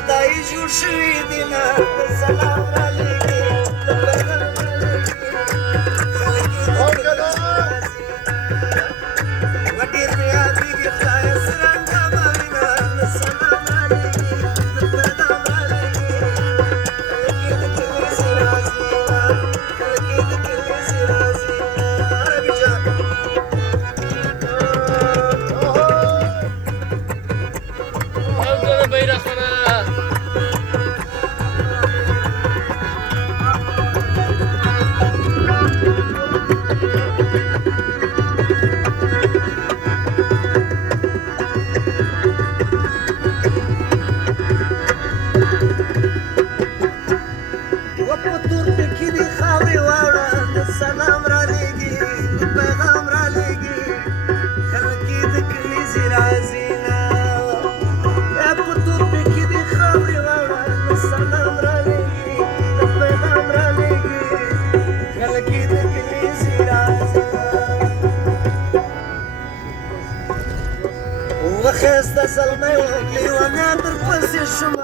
خدای جوړ شوي دي نه سلام را لېږي د پیغام را لېږي خلک یې د کلي راځي و ډېر مې یادېږي خدایه څرنګه به وینه سلام را لېږي د پیغام را لېږي خلک یې د کلي راځي خلک یې د کلي راځي عربي جان وخسته زلمی و لیونیان در پسې شوم